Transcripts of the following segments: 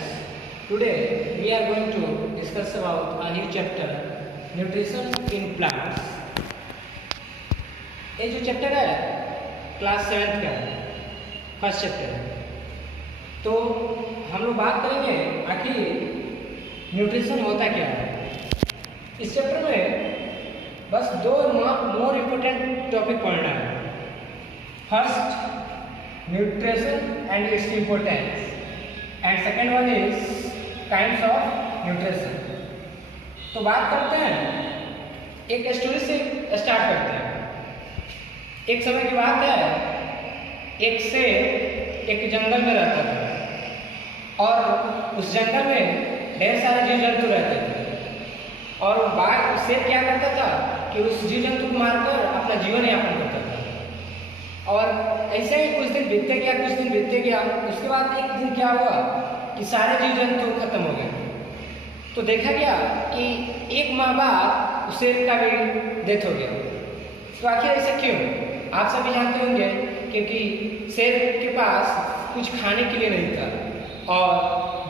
friends, today we are going to discuss about a new chapter, nutrition in plants. ये जो chapter है class 7th का first chapter है। तो हम लोग बात करेंगे आखिर न्यूट्रिशन होता क्या है। इस चैप्टर में बस दो मोर इम्पोर्टेंट टॉपिक पढ़ना है। First, nutrition and its importance, and second one is kinds of nutrition. तो बात करते हैं, एक स्टोरी से स्टार्ट करते हैं। एक समय की बात है, एक शेर एक जंगल में रहता था और उस जंगल में ढेर सारे जीव जंतु रहते थे। और बाघ शेर क्या करता था कि उस जीव जंतु को मारकर अपना जीवन यापन करता था। और ऐसे ही कुछ दिन बीतते गया। उसके बाद एक दिन क्या हुआ कि सारे जीव जंतु खत्म हो गए। तो देखा गया कि एक माह बाद उस शेर का भी डेथ हो गया। तो आखिर ऐसा क्यों? आप सभी जानते होंगे क्योंकि शेर के पास कुछ खाने के लिए नहीं था और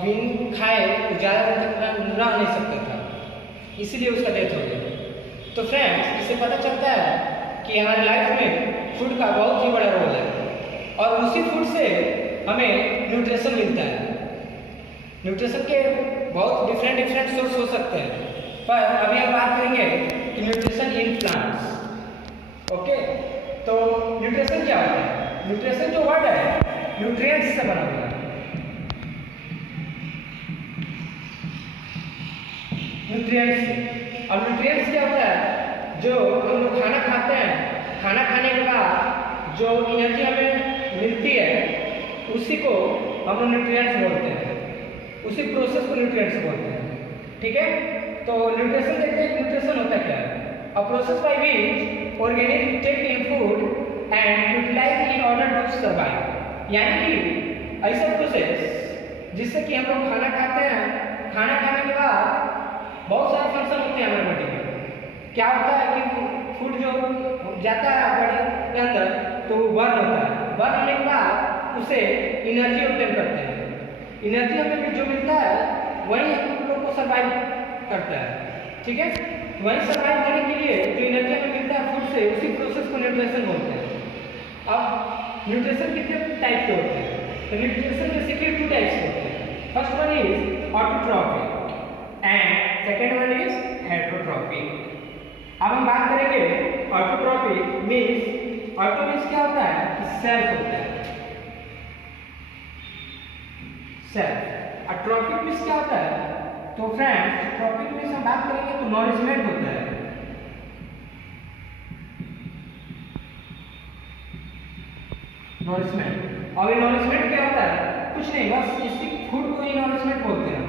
बिन खाए ज़्यादा दिन तक रह नहीं सकता था, इसीलिए उसका डेथ हो गया। तो फ्रेंड्स, इससे पता चलता है कि हमारे लाइफ में फूड का बहुत ही बड़ा रोल है और उसी फूड से हमें न्यूट्रिशन मिलता है। न्यूट्रिशन के बहुत डिफरेंट सोर्स हो सकते हैं, पर अभी हम बात करेंगे कि न्यूट्रिशन इन प्लांट्स। ओके, तो न्यूट्रिशन क्या होता है? न्यूट्रिशन जो वर्ड है न्यूट्रिएंट्स से बना हुआ है। न्यूट्रिएंट्स से, और न्यूट्रिएंट्स क्या होता है? जो हम लोग खाना खाते हैं, खाना खाने के बाद जो एनर्जी हमें मिलती है उसी को हम लोग न्यूट्रिएंट्स बोलते हैं, उसी प्रोसेस को न्यूट्रिएंट्स बोलते हैं। ठीक है, तो न्यूट्रिशन देखते हैं न्यूट्रिशन होता क्या है। A process by which organisms take in food and utilize in order to survive, यानी कि ऐसा प्रोसेस जिससे कि हम लोग खाना खाते हैं, खाना खाने के बाद बहुत सारे फंक्शन होते हैं हमारे बॉडी में। क्या होता है कि फूड जो जाता है बॉडी के अंदर तो बर्न होता है, बर्न होने के बाद उसे एनर्जी ऑब्टेन करते हैं। एनर्जी हमें जो मिलता है वही हम लोग को सर्वाइव करता है। ठीक है, वही सर्वाइव करने के लिए जो एनर्जी हमें मिलता है फूड से, उसी प्रोसेस को न्यूट्रिशन बोलते हैं। अब न्यूट्रिशन कितने टाइप के होते हैं? तो न्यूट्रिशन बेसिकली 2 टाइप्स के होते हैं। First one is autotrophic and second one is heterotrophic. अब हम बात करेंगे ऑटोट्रॉपिक मीन्स, ऑटो मीन्स क्या होता है कि सेल्फ होता है, सेल्फ। और ट्रॉपिक मीन्स क्या होता है? तो फ्रेंड्स, ट्रॉपिक में हम बात करेंगे तो नॉरिशमेंट होता है। नॉरिशमेंट, और ये नॉरिशमेंट क्या होता है? कुछ नहीं, बस इसी फूड को ही नॉरिशमेंट बोलते हैं।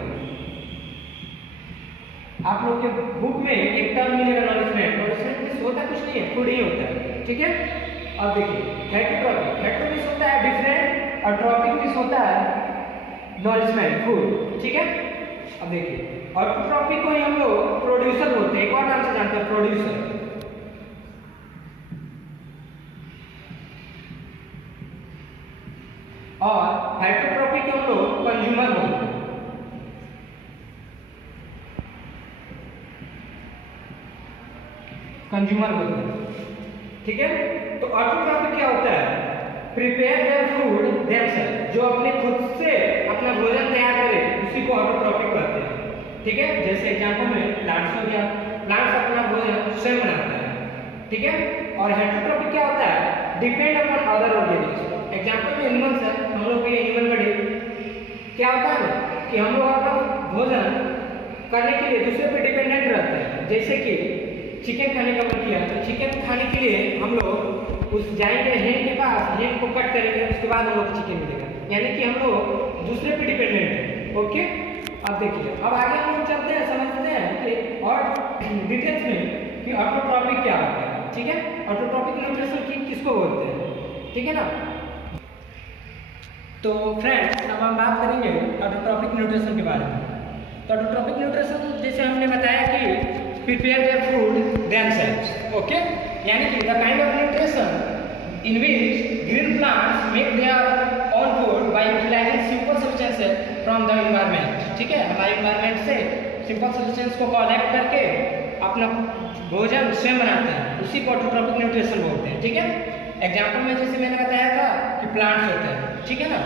आप लोग के बुक में एक टर्म मिलेगा नॉरिशमेंट। नॉरिशमेंट मीन्स होता कुछ नहीं है, फूड ही होता है। ठीक है, अब देखिए हेटेरोट्रॉपिक, हेटेरो मीन्स होता है डिफरेंट और ट्रॉपिक मीन्स होता है नॉरिशमेंट, फूड। ठीक है, अब देखिए ऑटोट्रॉपिक को ही हम लोग प्रोड्यूसर बोलते हैं, एक और नाम से जानते हैं प्रोड्यूसर। और हेटेरोट्रॉपिक को हम लोग कंज्यूमर बोलते हैं। कंज्यूमर बोलते हैं। ठीक है, तो ऑटोट्रॉपिक क्या होता है? प्रिपेयर देयर फूड देमसेल्फ, जो अपने खुद से अपना भोजन तैयार करे उसी को ऑटोट्रॉपिक कहते हैं। ठीक है, जैसे एग्जांपल में प्लांट्स हो गया, प्लांट्स अपना भोजन स्वयं बनाता है। ठीक है, और हेटेरोट्रॉपिक क्या होता है? Depend upon other organism. Example में एनिमल्स है, हम लोग के एनिमल बॉडी क्या होता है ना कि हम लोग अपना भोजन करने के लिए दूसरे पे डिपेंडेंट रहते हैं। जैसे कि चिकन खाने का मन किया तो चिकन खाने के लिए हम लोग उस जाएंगे हेन के पास, हेन को कट करेंगे, उसके बाद हम लोग चिकन मिलेगा, यानी कि हम लोग दूसरे पे डिपेंडेंट है। ओके, अब देखिए, अब आगे हम लोग चलते हैं, समझते हैं कि और डिटेल्स में कि ऑटोट्रॉपिक क्या होता है। ठीक है, ऑटोट्रॉपिक न्यूट्रिशन किसको बोलते हैं? ठीक है ना। तो फ्रेंड्स, अब हम बात करेंगे ऑटोट्रॉपिक न्यूट्रिशन के बारे में। तो ऑटोट्रॉपिक न्यूट्रिशन जैसे हमने बताया कि prepare their food themselves. Okay, यानी कि the kind of nutrition in which green plants make their own food by utilizing simple substances from the environment, ठीक है। हमारे इन्वायरमेंट से सिंपल सब्सटेंस को कलेक्ट करके अपना भोजन स्वयं बनाते हैं, उसी को ऑटोट्रॉपिक न्यूट्रिशन बोलते हैं, ठीक है। एग्जाम्पल में जैसे मैंने बताया था कि प्लांट्स होते हैं, ठीक है ना।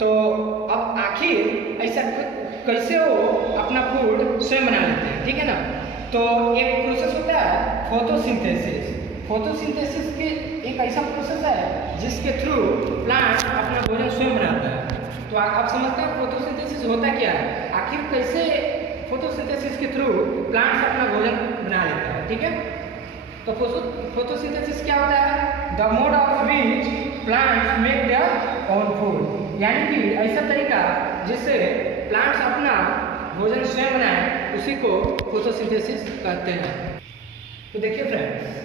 तो अब आखिर ऐसा कैसे वो अपना फूड स्वयं बना लेते हैं, ठीक है ना। तो एक प्रोसेस होता है फोटोसिंथेसिस। फोटोसिंथेसिस के एक ऐसा प्रोसेस है जिसके थ्रू प्लांट अपना भोजन स्वयं बनाता है। तो आप समझते हैं फोटोसिंथेसिस होता क्या है, आखिर कैसे फोटोसिंथेसिस के थ्रू प्लांट्स अपना भोजन बना लेते हैं, ठीक है। तो फोटोसिंथेसिस क्या होता है, the mode of which plants make their own food, यानी कि ऐसा तरीका जिससे प्लांट्स अपना भोजन स्वयं बनाए, उसी को फोटोसिंथेसिस कहते हैं। तो देखिए फ्रेंड्स,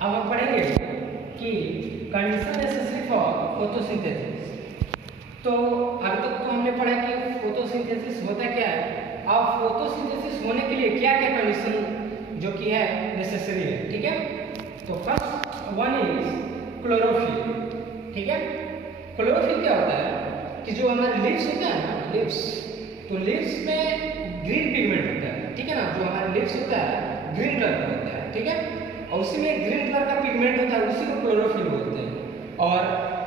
अब हम पढ़ेंगे कि कंडीशन नेसेसरी फॉर फोटोसिंथेसिस। तो अभी तक तो हमने पढ़ा कि फोटोसिंथेसिस होता क्या है। अब फोटोसिंथेसिस होने के लिए क्या क्या कंडीशन जो कि है नेसेसरी है, ठीक है। तो फर्स्ट वन इज क्लोरोफिल, ठीक है। क्लोरोफिल क्या होता है कि जो हमारे लीव्स होते हैं ना, लीव्स, तो लीव्स में ग्रीन पिगमेंट होता है, ठीक है ना। जो हमारे लीव्स होता है ग्रीन कलर का होता है, ठीक है। और उसी में ग्रीन कलर का पिगमेंट होता है, उसी को क्लोरोफिल बोलते हैं। और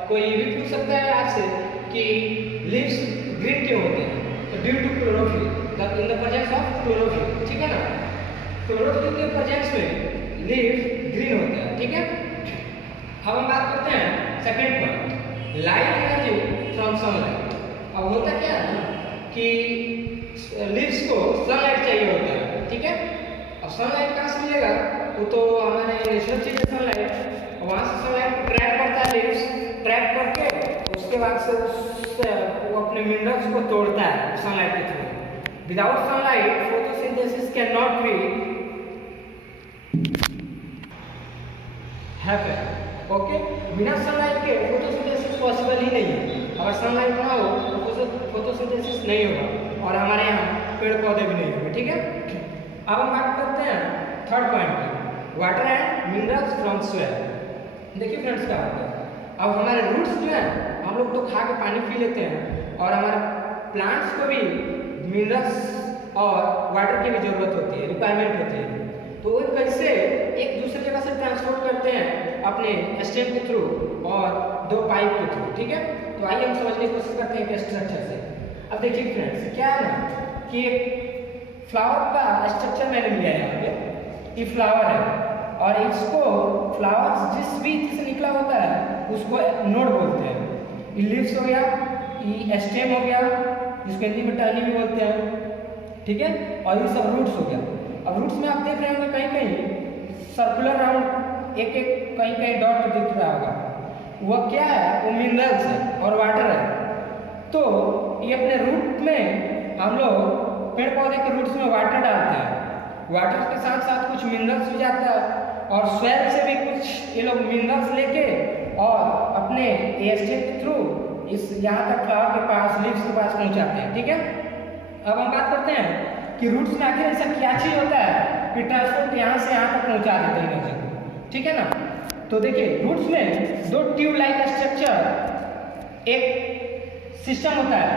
कोई ये भी पूछ सकता है आपसे कि लीव्स ग्रीन क्यों होते हैं, तो due to chlorophyll, in the presence of chlorophyll, ठीक है ना। क्लोरोफिल के प्रेजेंस में लीव्स ग्रीन होता है, ठीक है। अब हम बात करते हैं second point, light energy from sunlight. अब होता क्या है ना कि लीव्स को सनलाइट चाहिए होता है, ठीक है। अब सनलाइट कहाँ से मिलेगा, वो तो हमारे नेचुरल चीज है सनलाइट, वहाँ से सनलाइट को ट्रैप करता है लीव्स, ट्रैप करके उसके बाद से वो अपने मिनरल्स को तोड़ता है सनलाइट के through. Without sunlight photosynthesis can not be happen, okay. बिना सनलाइट के फोटोसिंथेसिस पॉसिबल ही नहीं है। अगर सनलाइट ना हो तो फोटोसिंथेसिस नहीं होगा और हमारे यहाँ पेड़ पौधे भी नहीं होंगे, ठीक है। अब हम बात करते हैं थर्ड पॉइंट की, water and minerals from soil. देखिए फ्रेंड्स क्या होता है, अब हमारे रूट्स जो है, हम लोग तो खा के पानी पी लेते हैं और हमारे प्लांट्स को भी मिनरल्स और वाटर की भी जरूरत होती है, रिक्वायरमेंट होती है। तो वो कैसे एक दूसरी जगह से ट्रांसपोर्ट करते हैं अपने स्टेम के थ्रू और दो पाइप के थ्रू, ठीक है। तो आइए हम समझने की कोशिश करते हैं स्ट्रक्चर से। अब देखिए फ्रेंड्स क्या है ना कि फ्लावर का स्ट्रक्चर मैंने लिया है यहाँ पे, ये फ्लावर है और इसको फ्लावर जिस भी से निकला होता है उसको नोड बोलते हैं। ये लीव्स हो गया, ये स्टेम हो गया जिसको हिंदी में टहनी भी बोलते हैं, ठीक है। और ये सब रूट्स हो गया। अब रूट्स में आप देख रहे होंगे कहीं कहीं सर्कुलर राउंड एक एक कहीं कहीं डॉट दिख रहा होगा, वह क्या है, वो मिनरल्स है और वाटर है। तो ये अपने रूट में हम लोग पेड़ पौधे के रूट्स में वाटर डालते हैं, वाटर के साथ साथ कुछ मिनरल्स भी जाता है और सॉइल से भी कुछ ये लोग मिनरल्स लेके और अपने स्टेम के थ्रू इस यहाँ तक फ्लावर के पास, लीव्स के पास पहुँचाते हैं, ठीक है। अब हम बात करते हैं कि रूट्स में आखिर ऐसा क्या चीज होता है कि ट्रांसपोर्ट यहाँ से यहाँ तक पहुँचा देते हैं एनर्जी को, ठीक है ना। तो देखिए रूट्स में दो ट्यूब लाइक स्ट्रक्चर एक सिस्टम होता है।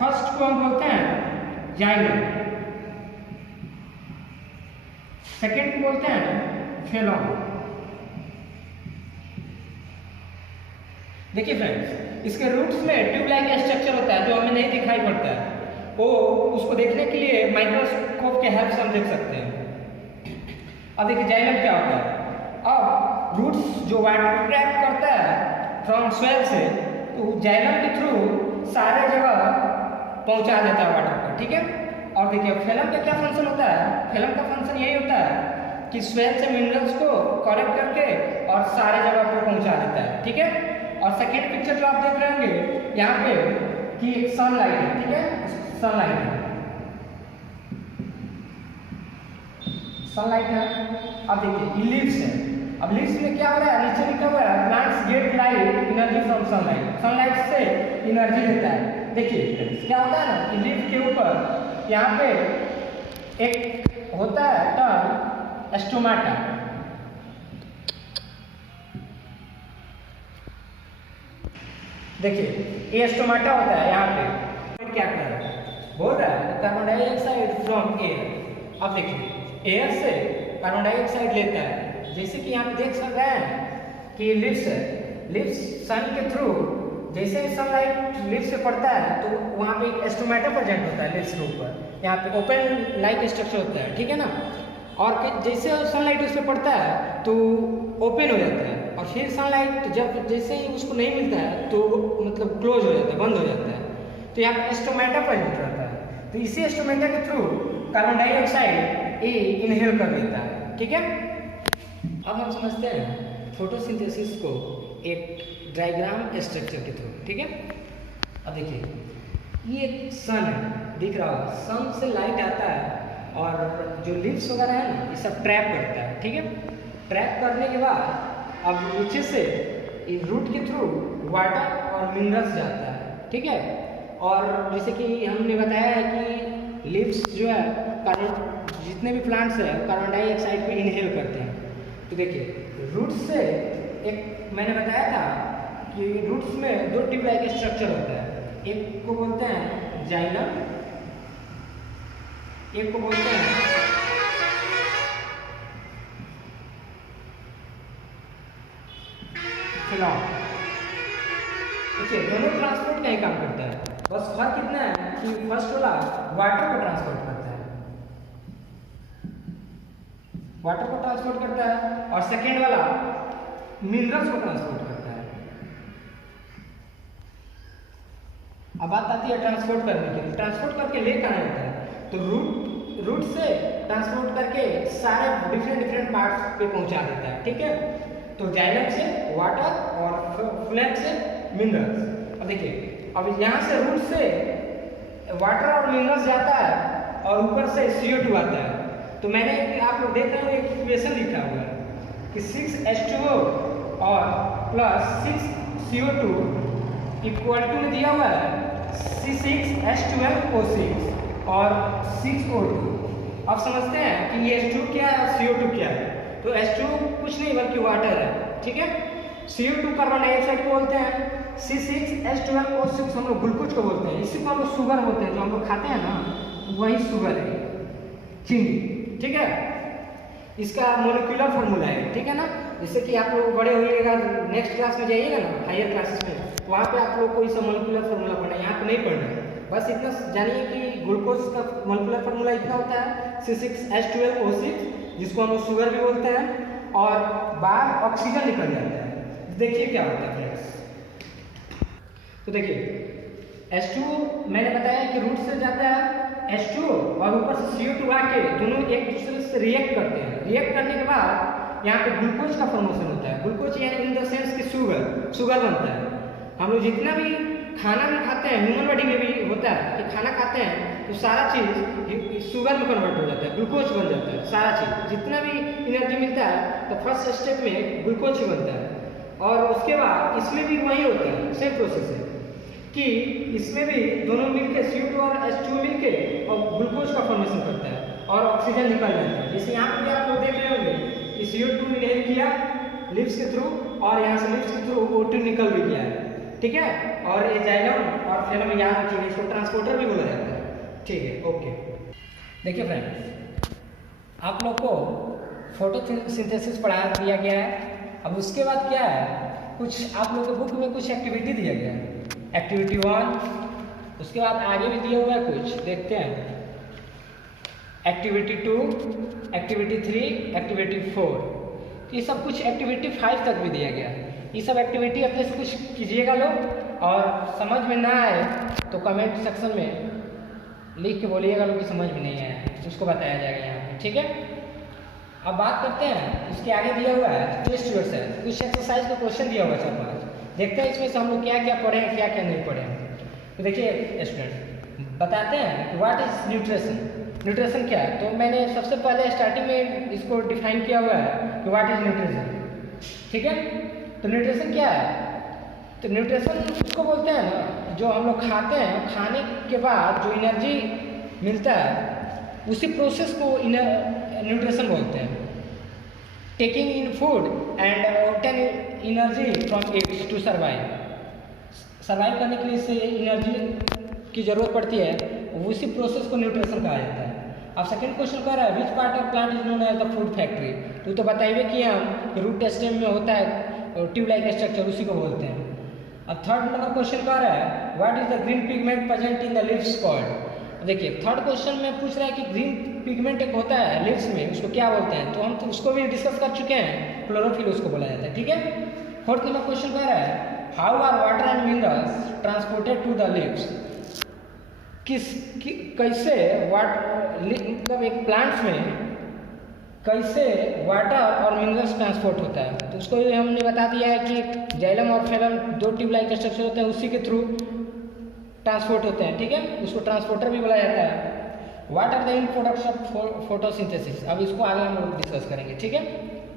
फर्स्ट को हम बोलते हैं जाइलम, सेकेंड को बोलते हैं फेलोम। देखिए फ्रेंड्स, इसके रूट्स में ट्यूब लाइक स्ट्रक्चर होता है जो हमें नहीं दिखाई पड़ता है, वो उसको देखने के लिए माइक्रोस्कोप के हेल्प से हम देख सकते हैं। अब देखिए जाइलम क्या होता है, अब रूट्स जो वाटर ट्रैप करता है फ्रॉम सॉइल से, तो जाइलम के थ्रू सारे जगह पहुंचा देता है वाटर को, ठीक है। और देखिए फेलम का क्या फंक्शन होता है, फेलम का फंक्शन यही होता है कि सॉइल से मिनरल्स को कलेक्ट करके और सारे जगह पर पहुंचा देता है, ठीक है। और सेकेंड पिक्चर जो आप देख रहे होंगे यहाँ पे कि एक सनलाइट है, ठीक है, सनलाइट है, सनलाइट है। अब देखिए लीव्स है, अब लीव्स में क्या हो रहा है, नीचे लिखा हुआ है plants get light energy from sunlight, sunlight से एनर्जी लेता है। देखिए क्या होता है ना कि लीव के ऊपर यहाँ पे एक होता है टर्म स्टोमाटा, देखिए ये स्टोमाटा होता है यहाँ पे, क्या कर रहा है बोल रहा है कार्बन डाइऑक्साइड फ्रॉम एयर। अब देखिए एयर से कार्बन डाइऑक्साइड लेता है, जैसे कि यहाँ पे देख सक रहे हैं कि लिप्स है, लिप्स सन के थ्रू जैसे सनलाइट लिप्स पे पड़ता है तो वहाँ पे एक स्टोमेटा प्रेजेंट होता है लिप्स के ऊपर, यहाँ पे ओपन लाइक स्ट्रक्चर होता है, ठीक है ना। और जैसे सनलाइट उस पर पड़ता है तो ओपन हो जाता है, और फिर सनलाइट जब जैसे ही उसको नहीं मिलता है तो मतलब क्लोज हो जाता है, बंद हो जाता है। तो यहाँ पे स्टोमेटा प्रेजेंट रहता है, तो इसी स्टोमेटा के थ्रू कार्बन डाइऑक्साइड इनहेल कर लेता है, ठीक है। अब हम समझते हैं फोटोसिंथेसिस को एक डायग्राम स्ट्रक्चर के थ्रू, ठीक है। अब देखिए ये सन है, दिख रहा होगा, सन से लाइट आता है और जो लिप्स वगैरह है ना ये सब ट्रैप करता है, ठीक है। ट्रैप करने के बाद अब नीचे से रूट के थ्रू वाटर और मिनरल्स जाता है, ठीक है। और जैसे कि हमने बताया है कि लिप्स जो है कार्बन, जितने भी प्लांट्स है कार्बन डाइऑक्साइड को इनहेल करते हैं। तो देखिए रूट से एक मैंने बताया था कि रूट्स में दो ट्यूब लाइक स्ट्रक्चर होता है, एक को बोलते हैं जाइलम, एक को बोलते हैं फिलॉन। देखिए दोनों ट्रांसपोर्ट का ही काम करता है, बस फर्क इतना है कि फर्स्ट वाला वाटर को ट्रांसपोर्ट करता है, वाटर को ट्रांसपोर्ट करता है, और सेकेंड वाला मिनरल्स को ट्रांसपोर्ट करता है। अब बात आती है ट्रांसपोर्ट करने की, ट्रांसपोर्ट करके ले कहाँ जाता है, तो रूट से ट्रांसपोर्ट करके सारे डिफरेंट पार्ट्स पे पहुंचा देता है, ठीक है। तो जाइलम से वाटर और फ्लैम से मिनरल्स। अब देखिए अब यहाँ से रूट से वाटर और मिनरल्स जाता है और ऊपर से CO2 आता है। तो मैंने आप लोग देख रहे हो एक इक्वेशन लिखा हुआ है कि 6H2O और प्लस 6CO2 इक्वल टू में दिया हुआ है C6H12O6 और 6O2। अब समझते हैं कि ये H2 क्या है और CO2 क्या है। तो H2 कुछ नहीं बल्कि वाटर है, ठीक है। CO2 कार्बन डाइऑक्साइड को बोलते हैं, C6H12O6 हम लोग ग्लूकोज को बोलते हैं, इसी को हम लोग शुगर बोलते हैं, जो हम लोग खाते हैं ना वही शुगर है, चीनी, ठीक है। इसका मोलिकुलर फार्मूला है, ठीक है ना। जैसे कि आप लोग बड़े होइएगा, नेक्स्ट क्लास में जाइएगा ना हायर क्लासेस में, वहाँ पे आप लोग को इसका मोलिकुलर फार्मूला पढ़ना है, यहाँ पे नहीं पढ़ना है। बस इतना जानिए कि ग्लूकोज का मोलिकुलर फार्मूला इतना होता है C6H12O6, जिसको हम लोग शुगर भी बोलते हैं, और बाहर ऑक्सीजन निकल जाता है। देखिए क्या होता है फ्रेंड्स, तो देखिए H2 मैंने बताया कि रूट से जाता है H2 और ऊपर से CO2 आके दोनों एक दूसरे से रिएक्ट करते हैं। रिएक्ट करने के बाद यहाँ पे ग्लूकोज का फॉर्मेशन होता है। ग्लूकोज यानी इन द सेंस कि शुगर बनता है। हम लोग जितना भी खाना भी खाते हैं, ह्यूमन बॉडी में भी होता है कि खाना खाते हैं तो सारा चीज़ शुगर में कन्वर्ट हो जाता है, ग्लूकोज बन जाता है। सारा चीज़ जितना भी एनर्जी मिलता है तो फर्स्ट स्टेप में ग्लूकोज ही बनता है। और उसके बाद इसमें भी वही होता है, सेम प्रोसेस है कि इसमें भी दोनों मिलके CO2 और H2 मिलके और ग्लूकोज का फॉर्मेशन करता है और ऑक्सीजन निकल जाता है। जैसे यहाँ पे आप लोग देख रहे होंगे कि CO2 इनहेल किया लिप्स के थ्रू और यहाँ से लिप्स के थ्रू O2 निकल भी गया है, ठीक है। और ये जाइलम और फ्लोएम यहाँ रखिए, इसको ट्रांसपोर्टर भी बोला जाता है, ठीक है, ओके। देखिए फ्रेंड, आप लोग को फोटोसिंथेसिस पढ़ा दिया गया है। अब उसके बाद क्या है, कुछ आप लोग के बुक में कुछ एक्टिविटी दिया गया है, एक्टिविटी 1, उसके बाद आगे भी दिया हुआ है कुछ, देखते हैं। एक्टिविटी 2, एक्टिविटी 3, एक्टिविटी 4, ये सब कुछ एक्टिविटी 5 तक भी दिया गया है। ये सब एक्टिविटी अपने से कुछ कीजिएगा लोग, और समझ में ना आए तो कमेंट सेक्शन में लिख के बोलिएगा लोग कि समझ में नहीं आया, उसको बताया जाएगा यहाँ पे, ठीक है। अब बात करते हैं, इसके आगे दिया हुआ है टेस्ट योरसेल्फ, कुछ एक्सरसाइज का क्वेश्चन दिया हुआ है 4-5, देखते हैं इसमें से हम लोग क्या क्या पढ़े हैं, क्या क्या नहीं पढ़े हैं। तो देखिए स्टूडेंट, बताते हैं कि व्हाट इज न्यूट्रिशन। न्यूट्रिशन क्या है, तो मैंने सबसे पहले स्टार्टिंग में इसको डिफाइन किया हुआ है कि व्हाट इज न्यूट्रिशन, ठीक है। तो न्यूट्रिशन क्या है, तो न्यूट्रिशन उसको बोलते हैं ना जो हम लोग खाते हैं, खाने के बाद जो एनर्जी मिलता है उसी प्रोसेस को न्यूट्रिशन बोलते हैं। Taking in food and obtain energy from it to survive. Survive करने के लिए इससे एनर्जी की ज़रूरत पड़ती है, उसी प्रोसेस को न्यूट्रिशन कहा जाता है। अब सेकंड क्वेश्चन कह रहा है which part of plant is known as the food factory. तो बताइए कि हम रूट स्टेम में होता है ट्यूब लाइक स्ट्रक्चर, उसी को बोलते हैं। अब थर्ड नंबर क्वेश्चन कह रहा है what is the green pigment present in the leaves called. देखिए थर्ड क्वेश्चन में पूछ रहा है कि ग्रीन पिगमेंट एक होता है लिव्स में, उसको क्या बोलते हैं, तो हम तो उसको भी डिस्कस कर चुके हैं, क्लोरोफिल उसको बोला जाता है। ठीक है। फोर्थ नंबर क्वेश्चन कह रहा है how are water and minerals transported to the leaves. कैसे मतलब एक प्लांट्स में कैसे वाटर और मिनरल्स ट्रांसपोर्ट होता है, तो उसको भी हमने बता दिया है कि जाइलम और फेलम दो ट्यूब लाइक स्ट्रक्चर होते हैं, उसी के थ्रू ट्रांसपोर्ट होते हैं। ठीक है, उसको ट्रांसपोर्टर भी बोला जाता है। What are the in products of photosynthesis, अब इसको आगे हम लोग डिस्कस करेंगे। ठीक है।